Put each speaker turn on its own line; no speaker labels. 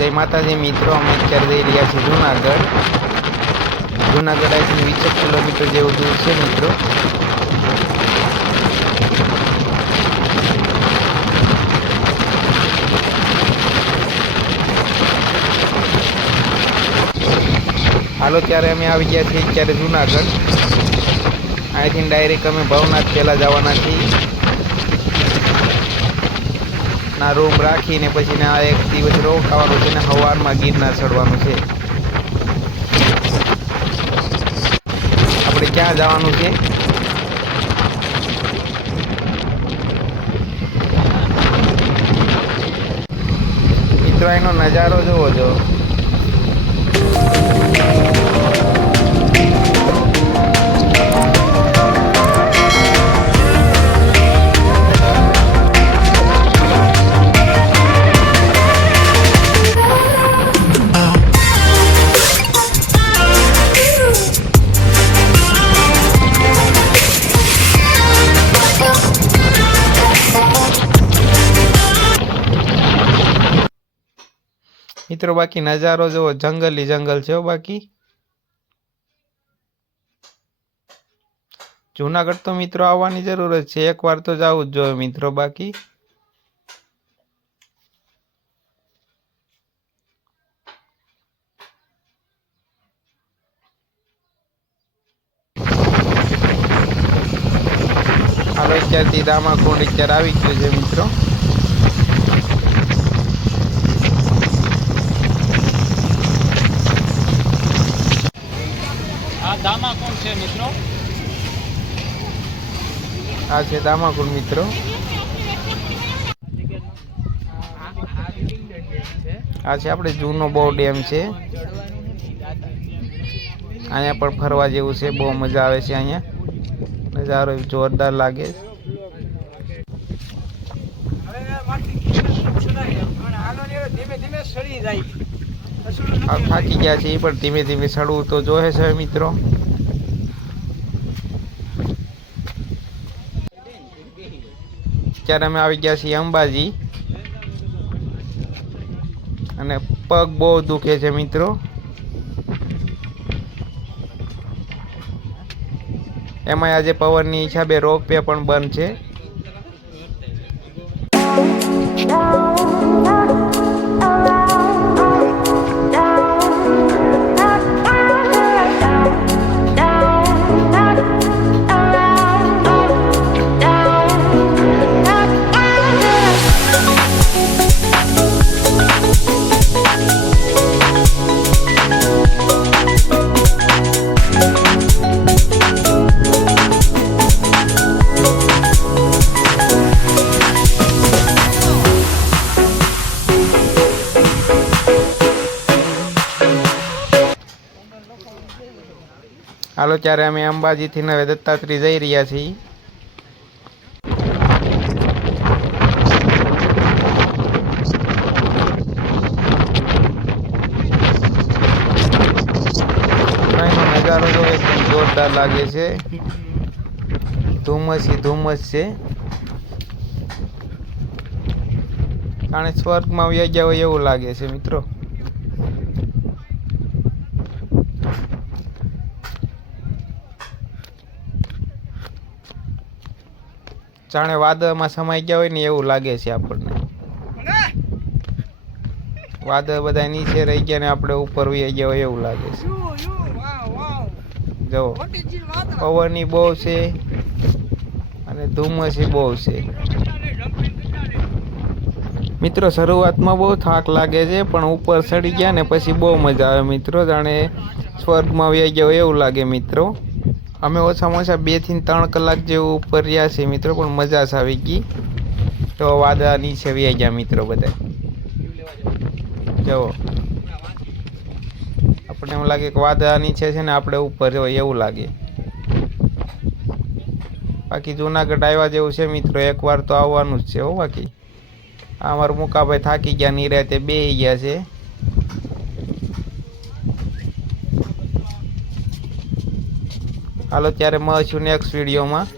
જય માતાજી, મિત્રો, અમે અત્યારે જઈ રહ્યા છીએ જુનાગઢ. જુનાગઢ અહીંથી વીસેક કિલોમીટર જેવું દૂર છે, મિત્રો. હાલો, ત્યારે અમે આવી ગયા છીએ અત્યારે જુનાગઢ. અહીંથી ડાયરેક્ટ અમે ભવનાથ પહેલાં જવાના છીએ. ના રૂમ રાખીને પછી ના એક દિવસ રોકાવાનું છે ને સવારમાં ગીરના ચડવાનું છે. આપણે ક્યાં જવાનું છે? મિત્રો, એનો નજારો જોવો જો મિત્રો, બાકી નજારો જોવો જંગલી જંગલ છે બાકી. જુનાગઢ તો મિત્રો આવવાની જરૂર જ છે. એકવાર તો જવું જ જોઈએ મિત્રો, બાકી. હાલો, અત્યારથી દામાકુંડ અત્યારે આવી ગયું છે મિત્રો.
છે મિત્રો?
આ છે દામાકુંડ મિત્રો. આ છે આપણે જૂનો બહુ ડેમ છે. અહીંયા પણ ફરવા જેવું છે, બહુ મજા આવે છે અહીંયા. નજારો જોરદાર લાગે. થાકી ગયા છે, એ પણ ધીમે ધીમે સડવું તો જોહે છે મિત્રો. ત્યારે અમે આવી ગયા છીએ અંબાજી. અને પગ બહુ દુખે છે મિત્રો. એમાં આજે પવનની હિસાબે રોપવે પણ બંધ છે. હાલો, ત્યારે અમે અંબાજીથી નવે દત્તાત્રી જઈ રહ્યા છીએ. નજારો એકદમ જોરદાર લાગે છે. ધુમ્મસ ધુમ્મસ છે. જાણે સ્વર્ગમાં વ્યાજ્યા હોય એવું લાગે છે, મિત્રો. જાણે વાદળમાં સમાઈ ગયા હોય ને એવું લાગે છે આપણને. વાદળ બધા નીચે રહી ગયા ને આપણે ઉપર વહી ગયા હોય એવું લાગે છે. જો પવનની બહુ છે અને ધુમ્મસી બહુ છે. મિત્રો શરૂઆતમાં બહુ થાક લાગે છે પણ ઉપર ચડી ગયા ને પછી બહુ મજા આવે. મિત્રો જાણે સ્વર્ગમાં વ્યાઈ ગયા હોય એવું લાગે મિત્રો. અમે ઓછામાં ઓછા બેથી ત્રણ કલાક જેવું ઉપર રહ્યા છીએ મિત્રો, પણ મજા આવી ગઈ. તો વાદળા નીચે વ્યા ગયા મિત્રો બધા. જવો આપણને એમ લાગે કે વાદળા નીચે છે ને આપણે ઉપર હોય એવું લાગે. બાકી જુનાગઢ આવ્યા જેવું છે મિત્રો, એકવાર તો આવવાનું જ છે હો બાકી. આ અમારા મુકાભાઈ થાકી ગયા, નિરાતે બે ગયા છે. હાલો ત્યારે મળશું નેક્સ્ટ વિડીયોમાં